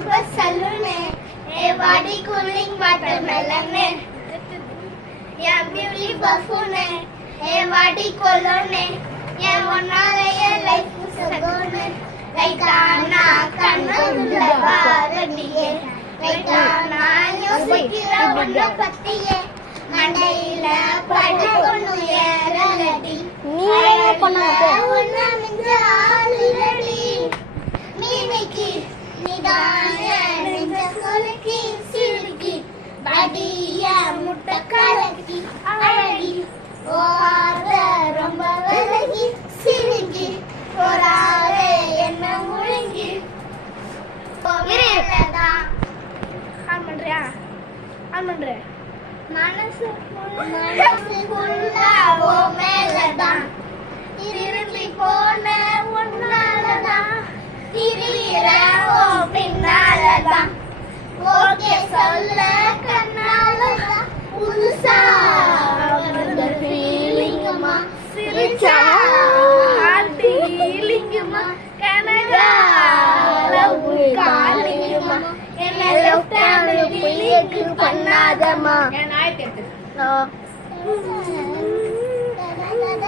super saloon. A body cooling watermelon. A beauty buffoon. A body cologne. A one life sagoon. Like Anna Kanula Baradiye. Like Anna Yosikira Vandapatiye. Mandela Padakonu Yaralati. Nira Panaka. Badia Mutakalaki, Aragi, or Ramba Velagi, Siligi, or and Muringi. Almandre. Manasu Hula, O Melada. Irili Pona, Unalada. Irira, O Pinalada. Okay சொல்ல கண்ணாலதா புதுசா வந்த ஃபீலிங்கமா சிரிச்சா heart ஹீலிங்கமா Kanaka love காலிங்கமா என்ன left hand plague பண்ணாதமா நான் ஆயிட்டு